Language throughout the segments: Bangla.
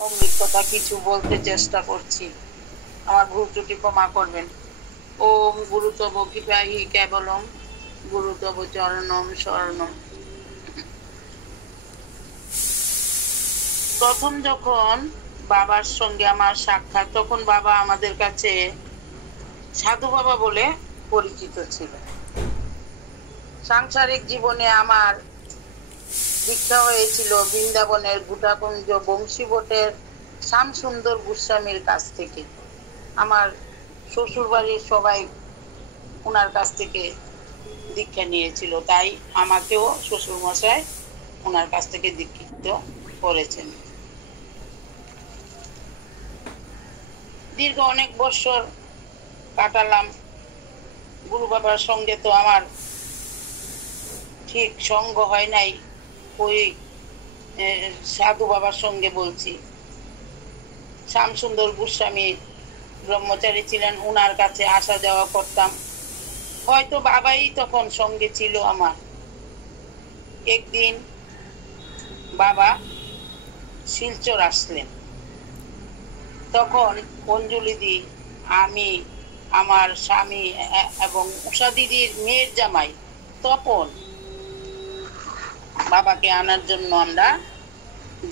অমৃত কথা কিছু বলতে চেষ্টা করছি, আমার ভুল ত্রুটি ক্ষমা করবেন। ওম গুরুতব কৃপাহি কেবলম গুরুতব চরণম শরণম। প্রথম যখন বাবার সঙ্গে আমার সাক্ষাৎ, তখন বাবা আমাদের কাছে সাধু বাবা বলে পরিচিত ছিল। সাংসারিক জীবনে আমার দীক্ষা হয়েছিল বৃন্দাবনের গুটাকুঞ্জ বংশীবটের শ্যামসুন্দর গোস্বামীর কাছ থেকে। আমার শ্বশুর বাড়ির সবাই ওনার কাছ থেকে দীক্ষা নিয়েছিল, তাই আমাকেও শ্বশুর মশাই ওনার কাছ থেকে দীক্ষিত করেছেন। দীর্ঘ অনেক বছর কাটালাম গুরু বাবার সঙ্গে। তো আমার ঠিক সঙ্গ হয় নাই, ওই সাধু বাবার সঙ্গে বলছি। শ্যামসুন্দর গোস্বামী ব্রহ্মচারী ছিলেন, ওনার কাছে আসা যাওয়া করতাম। হয়তো বাবাই তখন সঙ্গে ছিল আমার। একদিন বাবা শিলচর আসলেন, তখন অঞ্জলিদি, আমি, আমার স্বামী এবং উষা দিদির মেয়ের জামাই তপন বাবাকে আনার জন্য আমরা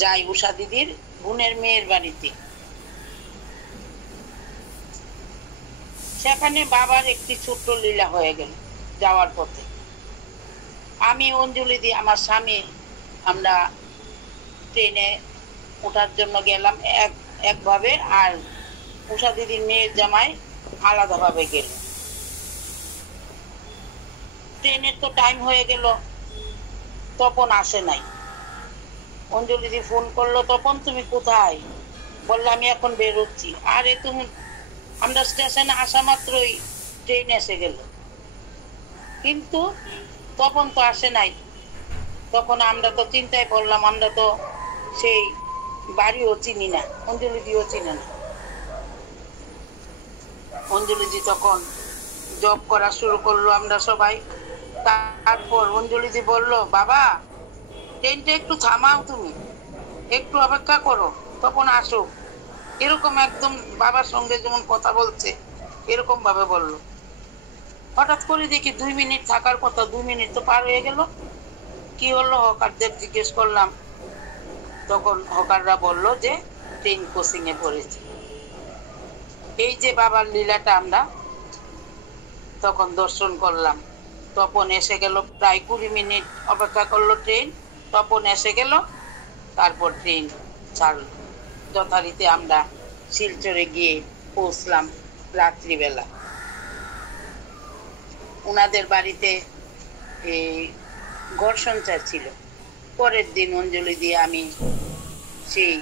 যাই উষা দিদির বোনের মেয়ের বাড়িতে। সেখানে বাবার একটি ছোট্ট লীলা হয়ে গেল। যাওয়ার পথে আমি, অঞ্জলি দি, আমার স্বামী, আমরা ট্রেনে ওঠার জন্য গেলাম একভাবে, আর উষা দিদির মেয়ের জামাই আলাদাভাবে গেল। ট্রেনের তো টাইম হয়ে গেল, তপন আসে নাই। অঞ্জলি দি ফোন করলো, তপন তুমি কোথায়? বললাম আমি এখন বেরোচ্ছি। আরে তুমি, আমরা স্টেশনে আসা মাত্রই ট্রেন এসে গেল, কিন্তু তপন তো আসে নাই। তখন আমরা তো চিন্তায় পড়লাম, আমরা তো সেই বাড়িও চিনি না, অঞ্জলি দিও চিনে না। অঞ্জলি দি তখন জব করা শুরু করলো, আমরা সবাই। তারপর অঞ্জলি দি বলল, বাবা ট্রেনটা একটু থামাও, তুমি একটু অপেক্ষা করো, তখন আসো। এরকম একদম বাবার সঙ্গে যেমন কথা বলছে এরকম ভাবে বলল। হঠাৎ করে দেখি 2 মিনিট থাকার কথা, 2 মিনিট তো পার হয়ে গেল। কি হলো হকারদের জিজ্ঞেস করলাম, তখন হকাররা বলল যে ট্রেন ক্রসিং এ পড়েছে। এই যে বাবার লীলাটা আমরা তখন দর্শন করলাম। তপন এসে গেল, প্রায় 20 মিনিট অপেক্ষা করলো ট্রেন, তপন এসে গেল, তারপর ট্রেন ছাড়লো। যথারীতি আমরা শিলচরে গিয়ে পৌঁছলাম রাত্রিবেলা। ওনাদের বাড়িতে এই ঘর সঞ্চার ছিল। পরের দিন অঞ্জলি দিয়ে আমি সেই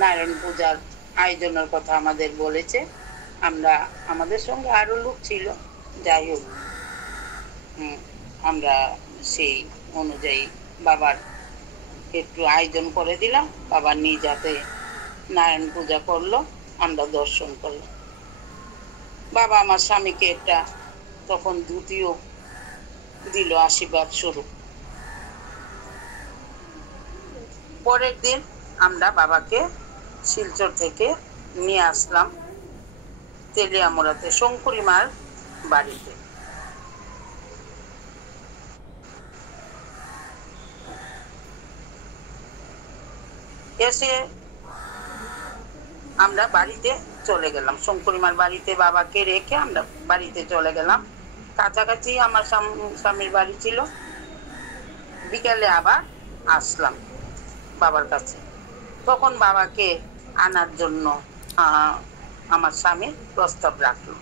নারায়ণ পূজার আয়োজনের কথা আমাদের বলেছে। আমরা, আমাদের সঙ্গে আরো লোক ছিল, যাই হোক আমরা সেই অনুযায়ী বাবার একটু আয়োজন করে দিলাম। বাবা নিজ হাতে নারায়ণ পূজা করলো, আমরা দর্শন করলাম। বাবা আমার স্বামীকে একটা তখন ধুতিও দিল আশীর্বাদ স্বরূপ। পরের দিন আমরা বাবাকে শিলচর থেকে নিয়ে আসলাম তেলিয়ামুড়াতে শঙ্করীমার বাড়িতে। এসে আমরা বাড়িতে চলে গেলাম, শঙ্করীমার বাড়িতে বাবাকে রেখে আমরা বাড়িতে চলে গেলাম। কাছাকাছি আমার স্বামীর বাড়ি ছিল। বিকালে আবার আসলাম বাবার কাছে। তখন বাবাকে আনার জন্য আমার স্বামী প্রস্তাব রাখলো।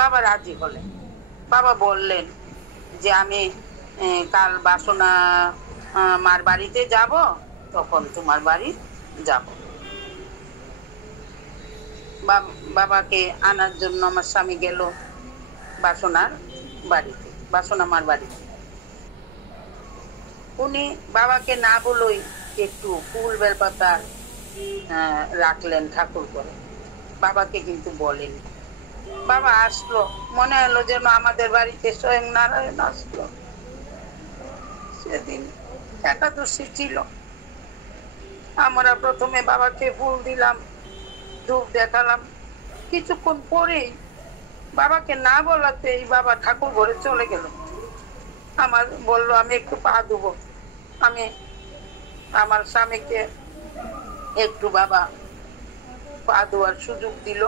বাবা রাজি হলেন। বাবা বললেন যে আমি কাল বাসনা মার বাড়িতে যাব, তখন তোমার বাড়ি যাব। বাবাকে আনার জন্য আমার স্বামী গেল বাসনার বাড়িতে, বাসনা মার বাড়িতে। উনি বাবাকে না বলেই একটু ফুল বেলপাতা রাখলেন ঠাকুর করে, বাবাকে কিন্তু বলেন। বাবা আসলো, মনে হলো যেন আমাদের বাড়িতে স্বয়ং নারায়ণ আসলো। সেদিন একাদশী ছিল। আমরা প্রথমে বাবাকে ফুল দিলাম, ধূপ দেখালাম। কিছুক্ষণ পরেই বাবাকে না বলাতেই বাবা ঠাকুর ঘরে চলে গেল। আমার বললো আমি একটু পা ধুবো। আমি আমার স্বামীকে একটু বাবা পা ধোয়ার সুযোগ দিল।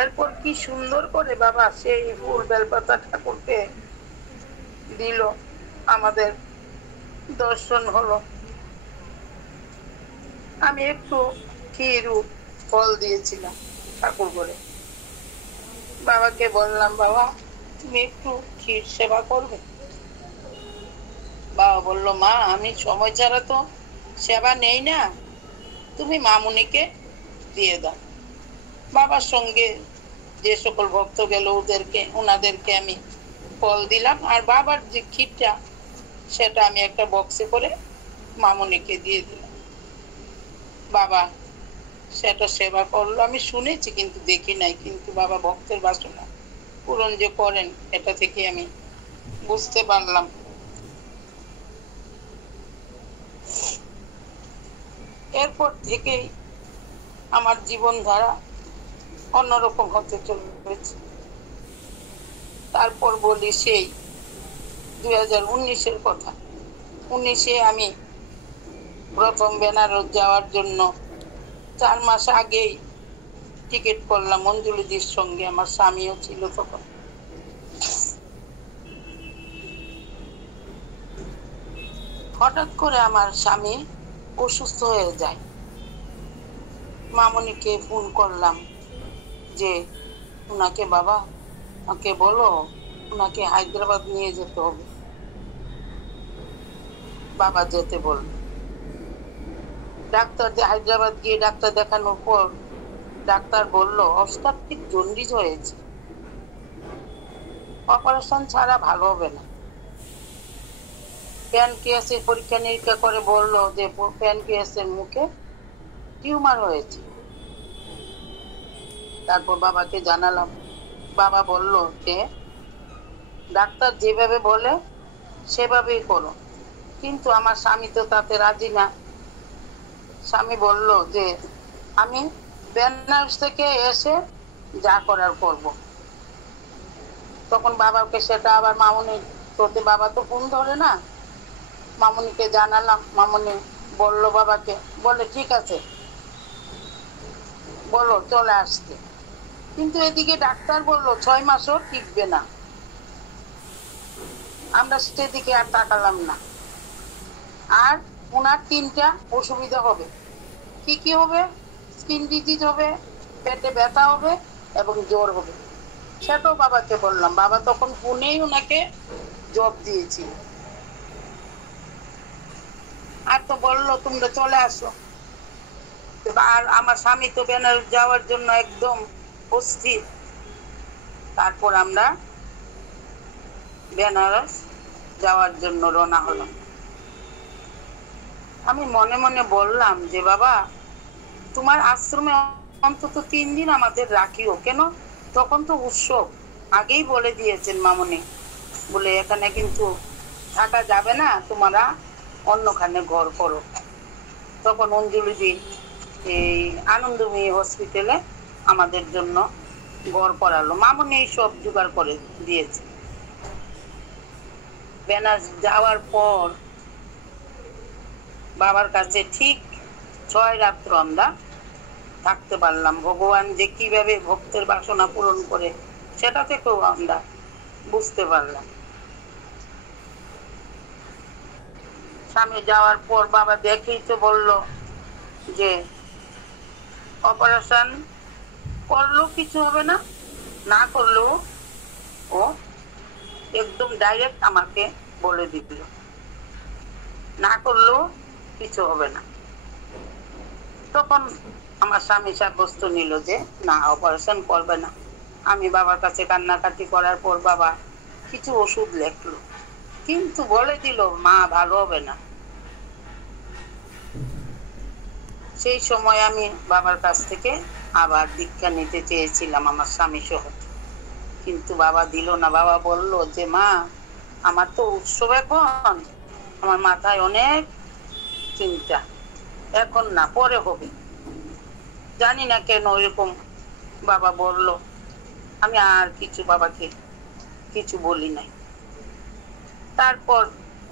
এরপর কি সুন্দর করে বাবা সেই ফুল বেলপাতা ঠাকুরকে দিল, আমাদের দর্শন হলো। আমি একটু ক্ষীর ফল দিয়েছিলাম ঠাকুর ঘরে। বাবাকে বললাম, বাবা তুমি একটু ক্ষীর সেবা করবে? বাবা বলল, মা আমি সময় ছাড়া তো সেবা নেই না, তুমি মামুনিকে দিয়ে দাও। বাবার সঙ্গে যে সকল ভক্ত গেল ওনাদেরকে আমি ফল দিলাম, আর বাবার যে ক্ষীরটা সেটা আমি একটা বক্সে করে মামুনিকে দিয়ে দিলাম। বাবা সেটা সেবা করলো। আমি শুনেছি কিন্তু দেখি নাই, কিন্তু বাবা ভক্তের বাসনা পূরণ যে করেন এটা থেকে আমি বুঝতে পারলাম। এরপর থেকেই আমার জীবনধারা অন্যরকম হতে চলেছে। তারপর বলি সেই 2019-এর কথা। 19-এ আমি প্রথম বেনারস যাওয়ার জন্য 4 মাস আগেই টিকিট করলাম অঞ্জলিদির সঙ্গে, আমার স্বামীও ছিল তখন। হঠাৎ করে আমার স্বামী অসুস্থ হয়ে যায়। মামনিকে ফোন করলাম যে ওনাকে বাবা ওকে বলো ওনাকে হায়দ্রাবাদ নিয়ে যেতে হবে। বাবা যেতে বলল। হায়দ্রাবাদ গিয়ে ডাক্তার দেখানোর পর ডাক্তার বলল অবস্ট্রাকটিভ জন্ডিস হয়েছে, অপারেশন ছাড়া ভালো হবে না। প্যানক্রিয়াসের পরীক্ষা নিরীক্ষা করে বলল যে প্যানক্রিয়াসের মুখে টিউমার হয়েছে। তারপর বাবাকে জানালাম। বাবা বলল যে ডাক্তার যেভাবে বলে সেভাবেই করো, কিন্তু আমার স্বামী তো তাতে রাজি না। স্বামী বলল যে আমি বেনারস থেকে এসে যা করার করব। তখন বাবাকে সেটা আবার মামুনি তোতে বাবা তো ফোন ধরে না, মামুনিকে জানালাম। মামুনি বলল বাবাকে, বলে ঠিক আছে বলো চলে আসতে। কিন্তু এদিকে ডাক্তার বলল 6 মাসও টিকবে না। আমরা সেদিকে আর তাকালাম না। আর ওনার 3টা অসুবিধা হবে। কি কি হবে? স্কিন ডিজিজ হবে, পেটে ব্যথা হবে এবং জ্বর হবে। সেটাও বাবাকে বললাম। বাবা তখন ফোনেই ওনাকে জব দিয়েছিল। আর তো বললো তোমরা চলে আসো। আর আমার স্বামী তো বেনারস যাওয়ার জন্য একদম অস্থির। তারপর আমরা বেনারস যাওয়ার জন্য রওনা হলাম। আমি মনে মনে বললাম যে বাবা তোমার আশ্রমে অন্তত 3 দিন আমাদের রাখিও। কেন? তখন তো উৎসব। আগেই বলে দিয়েছেন মামুনি, বলে এখানে কিন্তু থাকা যাবে না, তোমরা অন্যখানে ঘর করো। তখন অঞ্জলিদি এই আনন্দময়ী হসপিটালে আমাদের জন্য ঘর করালো। মামুনি সব জোগাড় করে দিয়েছে। বেনারস যাওয়ার পর বাবার কাছে ঠিক 6 রাত্র আমরা থাকতে পারলাম। ভগবান যে কিভাবে ভক্তের বাসনা পূরণ করে সেটা থেকেও আমরা বুঝতে পারলাম। স্বামী যাওয়ার পর বাবা দেখেই তো বলল যে অপারেশন করলেও কিছু হবে না, না করলেও ও একদম ডাইরেক্ট আমাকে বলে দিল না করলেও কিছু হবে না। তখন আমার স্বামী সাব্যস্ত নিল যে না অপারেশন করবে না। আমি বাবার কাছে কান্নাকাটি করার পর বাবা কিছু ওষুধ লেখলো, কিন্তু বলে দিল মা ভালো হবে না। সেই সময় আমি বাবার কাছ থেকে আবার দীক্ষা নিতে চেয়েছিলাম আমার স্বামী সহ, কিন্তু বাবা দিল না। বাবা বলল যে মা আমার তো উৎসব এখন, আমার মাথায় অনেক চিন্তা, এখন না, পরে হবে। জানি না কেন এরকম বাবা বলল। আমি আর কিছু বাবাকে কিছু বলি নাই। তারপর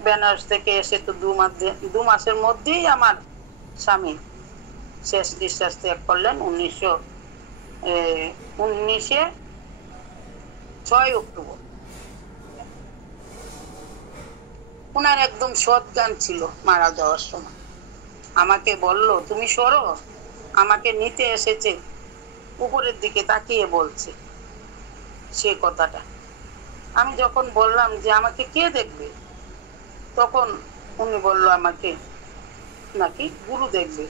বেনারস থেকে এসে তো 2 মাসের মধ্যেই আমার স্বামী শেষ নিঃশ্বাস ত্যাগ করলেন 6 অক্টোবর। ওনার একদম সৎ গান ছিল মারা যাওয়ার সময়। আমাকে বলল, তুমি সরো, আমাকে নিতে এসেছে, উপরের দিকে তাকিয়ে বলছে সে কথাটা। আমি যখন বললাম যে আমাকে কে দেখবে, তখন উনি বলল আমাকে নাকি গুরু দেখবে।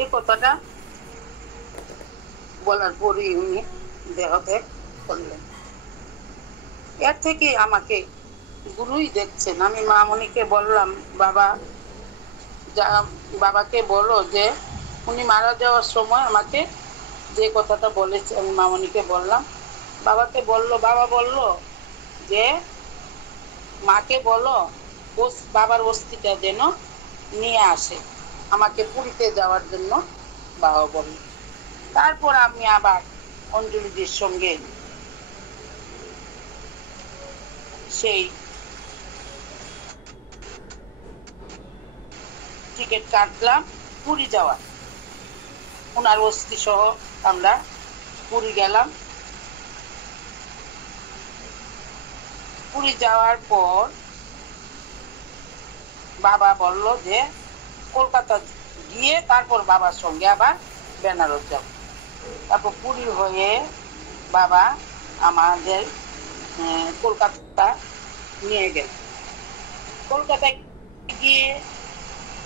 এই কথাটা বলার পরই উনি দেহত্যাগ করলেন। এর থেকে আমাকে গুরুই দেখছেন। আমি মামনিকে বললাম, বাবাকে বলো যে উনি মারা যাওয়ার সময় আমাকে যে কথাটা বলেছে, আমি মামনিকে বললাম। বাবা বলল যে মাকে বলো বাবার অস্থিটা যেন নিয়ে আসে, আমাকে পুরীতে যাওয়ার জন্য বাবা বলল। তারপর আমি আবার অঞ্জলিদের সঙ্গে সেই টিকিট কাটলাম পুরী যাওয়ার। ওনার অস্থি সহ আমরা পুরী গেলাম। পুরী যাওয়ার পর বাবা বলল যে কলকাতা গিয়ে তারপর বাবার সঙ্গে আবার বেনারস যাব। তারপর পুরী হয়ে বাবা আমাদের কলকাতা নিয়ে গেল। কলকাতায় গিয়ে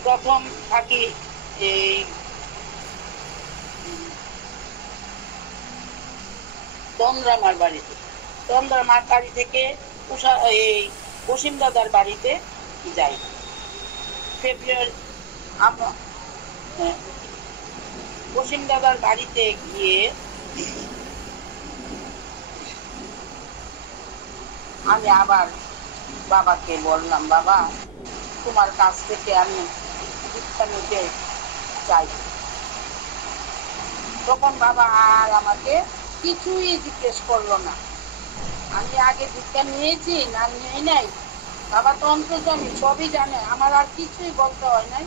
প্রথম থাকি এই তন্দ্রামার বাড়িতে। তন্দ্রামার বাড়ি থেকে এই অসীম দাদার বাড়িতে যাই ফেব্রুয়ারি। আমরা অসীম দাদার বাড়িতে গিয়ে আমি আবার বাবাকে বললাম, বাবা তোমার কাছ থেকে আমি দীক্ষা নিতে চাই। তখন বাবা আর আমাকে কিছুই জিজ্ঞেস করলো না, আমি আগে দীক্ষা নিয়েছি না নিয়ে নাই। বাবা তো অন্তর্যামী, সবই জানে, আমার আর কিছুই বলতে হয় নাই,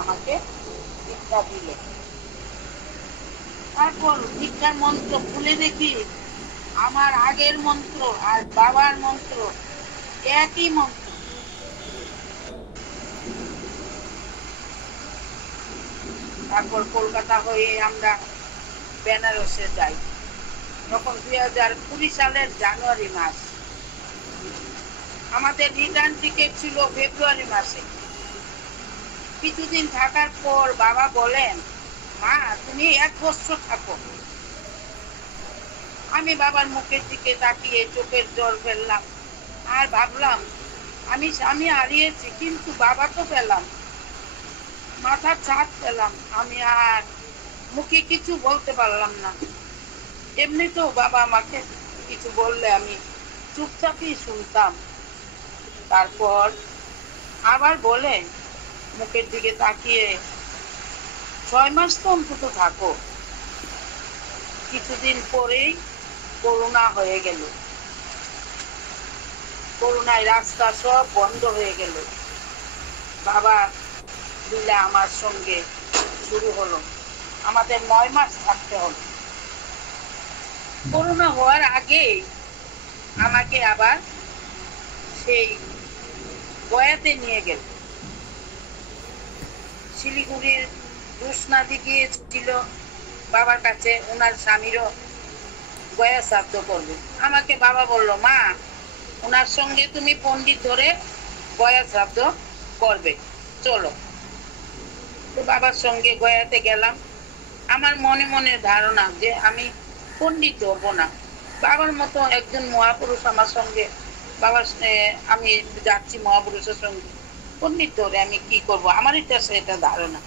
আমাকে দীক্ষা দিলে। তারপর দীক্ষার মন্ত্র খুলে দেখি আমার আগের মন্ত্র আর বাবার মন্ত্র একই মন্ত্র। তারপর কলকাতা হয়ে আমরা বেনারসে যাই। তখন 2020 সালের জানুয়ারি মাস। আমাদের রিটার্ন টিকিট ছিল ফেব্রুয়ারি মাসে। কিছুদিন থাকার পর বাবা বলেন, মা তুমি 1 বছর থাকো। আমি বাবার মুখের দিকে তাকিয়ে চোখের জল ফেললাম আর ভাবলাম আমি স্বামী হারিয়েছি, কিন্তু বাবা তো পেলাম, মাথার ছাদ পেলাম। আমি আর মুখে কিছু বলতে পারলাম না। এমনিতেও বাবা আমাকে কিছু বললে আমি চুপচাপই শুনতাম। তারপর আবার বলে মুখের দিকে তাকিয়ে 6 মাস তো অন্তত থাকো। কিছুদিন পরেই করোনা হয়ে গেল। করোনায় রাস্তা সব বন্ধ হয়ে গেল। বাবা মিলে আমার সঙ্গে শুরু হলো, আমাদের 9 মাস থাকতে হলো। করোনা হওয়ার আগে আমাকে আবার সেই গয়াতে নিয়ে গেল। শিলিগুড়ির রুশনাদি গিয়েছিল বাবার কাছে, ওনার স্বামীরও গয়া শ্রাদ্ধ করবে। আমাকে বাবা বলল, মা ওনার সঙ্গে তুমি পণ্ডিত ধরে গয়া শ্রাদ্ধ করবে, চলো। তো বাবার সঙ্গে গয়াতে গেলাম। আমার মনে মনে ধারণা যে আমি পণ্ডিত ধরবো না। বাবার মতো একজন মহাপুরুষ আমার সঙ্গে, আমি যাচ্ছি মহাপুরুষের সঙ্গে, পণ্ডিত ধরে আমি কি করব, আমার এটা ধারণা।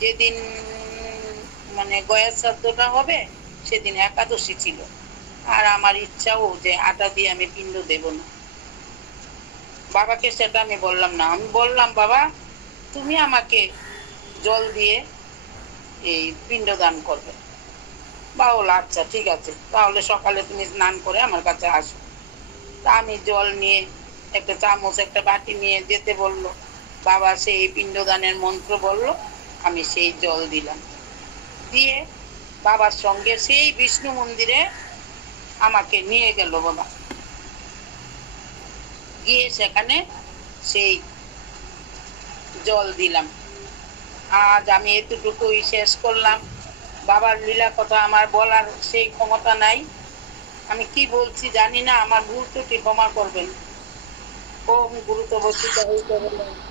যেদিন মানে গয়া শ্রাদ্ধটা হবে সেদিন একাদশী ছিল। আর আমার ইচ্ছাও যে আটা দিয়ে আমি পিণ্ড দেব না। বাবাকে সেটা আমি বললাম না। আমি বললাম, বাবা তুমি আমাকে জল দিয়ে এই পিণ্ডদান করবে। বাবা বলল আচ্ছা ঠিক আছে, তাহলে সকালে তুমি স্নান করে আমার কাছে আসো। তা আমি জল নিয়ে একটা চামচ একটা বাটি নিয়ে যেতে বললো। বাবা সেই পিণ্ডদানের মন্ত্র বলল, আমি সেই জল দিলাম, দিয়ে বাবার সঙ্গে সেই বিষ্ণু মন্দিরে আমাকে নিয়ে গেল বাবা। গিয়ে সেখানে সেই জল দিলাম। আজ আমি এতটুকুই শেষ করলাম। বাবার লীলা কথা আমার বলার সেই ক্ষমতা নাই, আমি কি বলছি জানি না, আমার ভুল ত্রুটি ক্ষমা করবেন। ওম গুরুত্ব বর্ষিত হইতে বললেন।